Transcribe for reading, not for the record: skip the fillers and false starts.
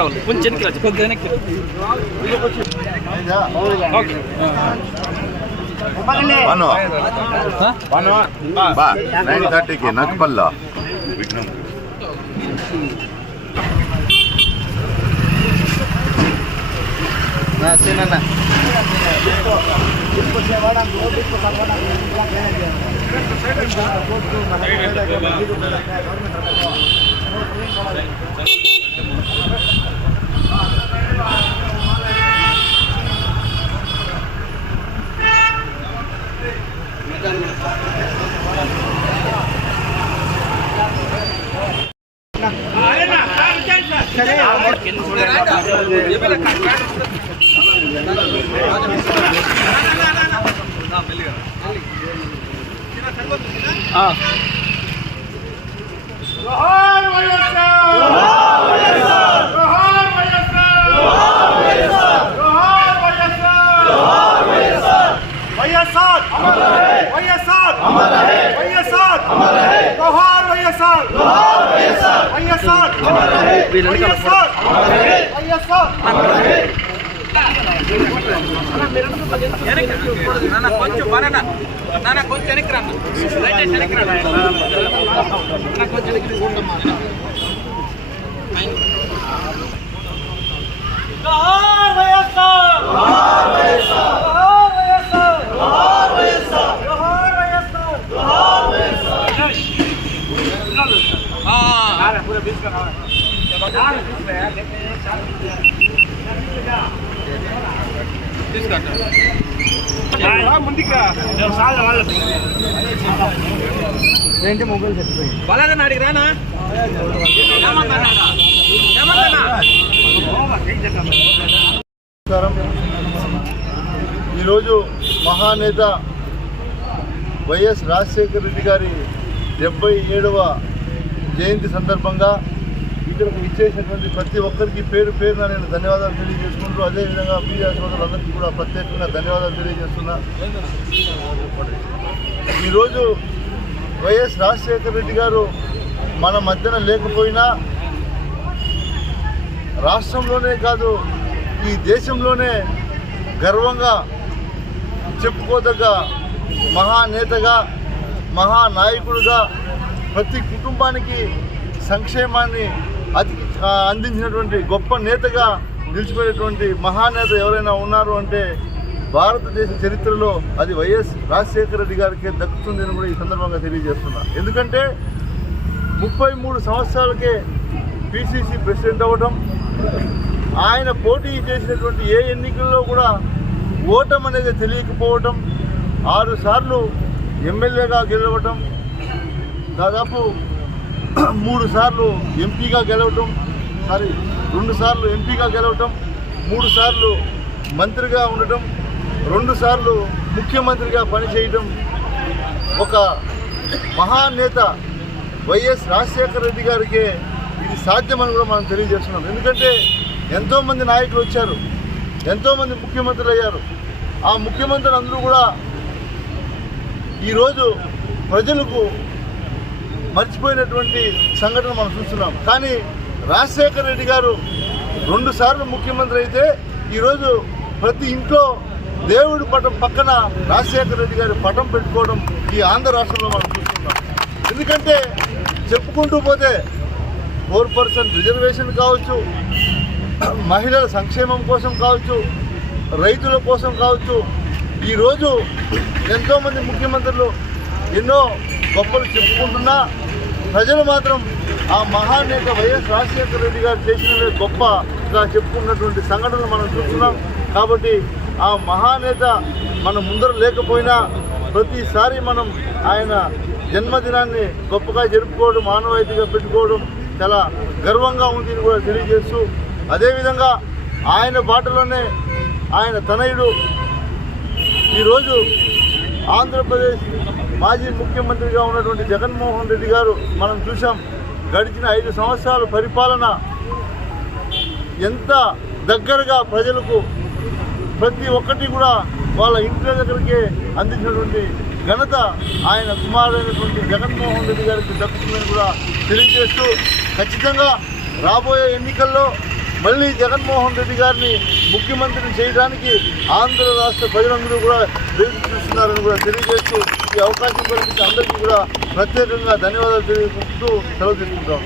Okay కొంచెం 9:30కి నక్కపల్ల ఈరోజు మహానేత వైఎస్ రాజశేఖర రెడ్డి గారి 77వ జయంతి సందర్భంగా ఇక్కడికి ఇచ్చేసినటువంటి ప్రతి ఒక్కరికి పేరు పేరున నేను ధన్యవాదాలు తెలియజేసుకుంటూ అదేవిధంగా మీడియా సోదరులందరికీ కూడా ప్రత్యేకంగా ధన్యవాదాలు తెలియజేస్తున్నా. ఈరోజు వైఎస్ రాజశేఖర రెడ్డి గారు మన మధ్యన లేకపోయినా రాష్ట్రంలోనే కాదు ఈ దేశంలోనే గర్వంగా చెప్పుకోదగ్గ మహానేతగా మహానాయకుడుగా ప్రతి కుటుంబానికి సంక్షేమాన్ని అందించినటువంటి గొప్ప నేతగా నిలిచిపోయినటువంటి మహానేత ఎవరైనా ఉన్నారు అంటే భారతదేశ చరిత్రలో అది వైఎస్ రాజశేఖర రెడ్డి గారికి దక్కుతుందని కూడా ఈ సందర్భంగా తెలియజేస్తున్నా. ఎందుకంటే 33 సంవత్సరాలకే పిసిసి ప్రెసిడెంట్ అవ్వడం, ఆయన పోటీ చేసినటువంటి ఏ ఎన్నికల్లో కూడా ఓటం అనేది తెలియకపోవటం, 6 సార్లు ఎమ్మెల్యేగా గెలవటం, దాదాపు 3 సార్లు ఎంపీగా గెలవటం, 2 సార్లు ఎంపీగా గెలవటం, 3 సార్లు మంత్రిగా ఉండటం, 2 సార్లు ముఖ్యమంత్రిగా పనిచేయటం ఒక మహానేత వైఎస్ రాజశేఖర రెడ్డి గారికి ఇది సాధ్యమని కూడా మనం తెలియజేస్తున్నాం. ఎందుకంటే ఎంతోమంది నాయకులు వచ్చారు, ఎంతోమంది ముఖ్యమంత్రులు అయ్యారు. ఆ ముఖ్యమంత్రులు అందరూ కూడా ఈరోజు ప్రజలకు మర్చిపోయినటువంటి సంఘటన మనం చూస్తున్నాం. కానీ రాజశేఖర రెడ్డి గారు 2 సార్లు ముఖ్యమంత్రి అయితే ఈరోజు ప్రతి ఇంట్లో దేవుడి పటం పక్కన రాజశేఖర రెడ్డి గారి పటం పెట్టుకోవడం ఈ ఆంధ్ర రాష్ట్రంలో మనం చూస్తున్నాం. ఎందుకంటే చెప్పుకుంటూ పోతే 4% రిజర్వేషన్ కావచ్చు, మహిళల సంక్షేమం కోసం కావచ్చు, రైతుల కోసం కావచ్చు, ఈరోజు ఎంతోమంది ముఖ్యమంత్రులు ఎన్నో గొప్పలు చెప్పుకుంటున్నా ప్రజలు మాత్రం ఆ మహానేత వైఎస్ రాజశేఖర రెడ్డి గారు చేసినవే గొప్పగా చెప్పుకున్నటువంటి సంఘటనలు మనం చూస్తున్నాం. కాబట్టి ఆ మహానేత మన ముందర లేకపోయినా ప్రతిసారి మనం ఆయన జన్మదినాన్ని గొప్పగా జరుపుకోవడం, మానవాయితీగా పెట్టుకోవడం చాలా గర్వంగా ఉంది అని కూడా తెలియజేస్తూ, అదేవిధంగా ఆయన బాటలోనే ఆయన తనయుడు ఈరోజు ఆంధ్రప్రదేశ్ మాజీ ముఖ్యమంత్రిగా ఉన్నటువంటి జగన్మోహన్ రెడ్డి గారు మనం చూసాం. గడిచిన 5 సంవత్సరాల పరిపాలన ఎంత దగ్గరగా ప్రజలకు ప్రతి ఒక్కటి కూడా వాళ్ళ ఇంటి దగ్గరికి అందించినటువంటి ఘనత ఆయన కుమారుడైనటువంటి జగన్మోహన్ రెడ్డి గారికి దక్కుతుందని కూడా తెలియజేస్తూ, ఖచ్చితంగా రాబోయే ఎన్నికల్లో మళ్ళీ జగన్మోహన్ రెడ్డి గారిని ముఖ్యమంత్రిని చేయడానికి ఆంధ్ర రాష్ట్ర ప్రజలందరూ కూడా వేచి చూస్తున్నారని కూడా తెలియజేస్తూ ఈ అవకాశం కల్పించి అందరికీ కూడా ప్రత్యేకంగా ధన్యవాదాలు తెలియజేస్తూ సెలవు తీసుకుంటాం.